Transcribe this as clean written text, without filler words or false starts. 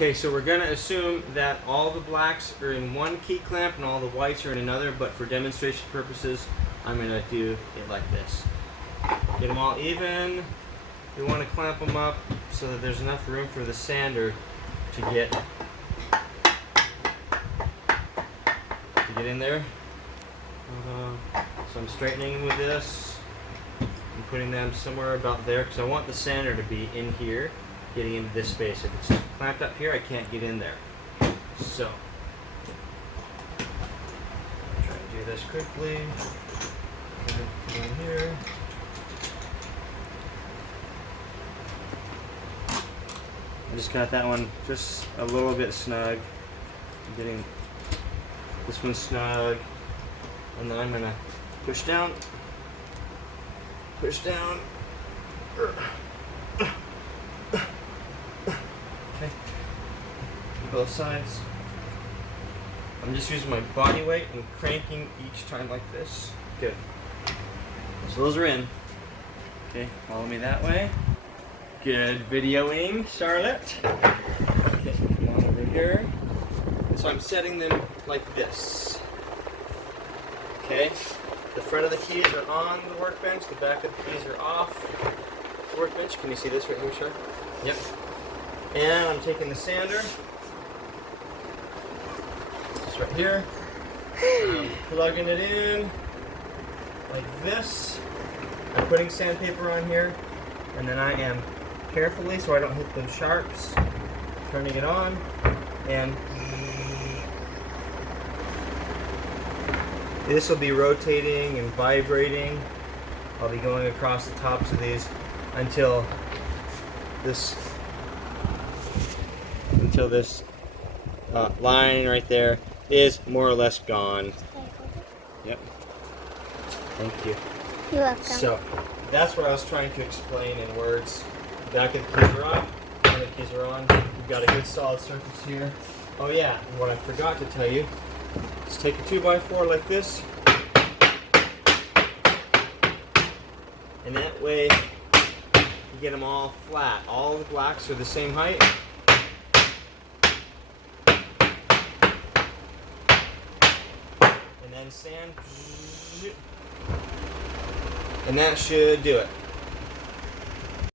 Okay, so we're gonna assume that all the blacks are in one key clamp and all the whites are in another, but for demonstration purposes, I'm gonna do it like this. Get them all even. You wanna clamp them up so that there's enough room for the sander to get in there. So I'm straightening with this. I'm putting them somewhere about there because I want the sander to be in here, getting into this space. If it's clamped up here, I can't get in there. So, try and do this quickly. Put in here. I just got that one just a little bit snug. I'm getting this one snug, and then I'm gonna push down. Okay, both sides. I'm just using my body weight and cranking each time like this. Good. So those are in. Okay, follow me that way. Good videoing, Charlotte. Okay, come on over here. So I'm setting them like this. Okay, the front of the keys are on the workbench, the back of the keys are off the workbench. Can you see this right here, Char? Yep. And I'm taking the sander, just right here, plugging it in like this. I'm putting sandpaper on here, and then I am carefully, so I don't hit the sharps, turning it on, and this will be rotating and vibrating. I'll be going across the tops of these until this line right there is more or less gone. Yep. Thank you. You're welcome. So that's what I was trying to explain in words. Back of the keys are off, front of the keys are on. We've got a good solid surface here. Oh yeah, and what I forgot to tell you is take a 2x4 like this, and that way you get them all flat. All the blacks are the same height. And then sand, and that should do it.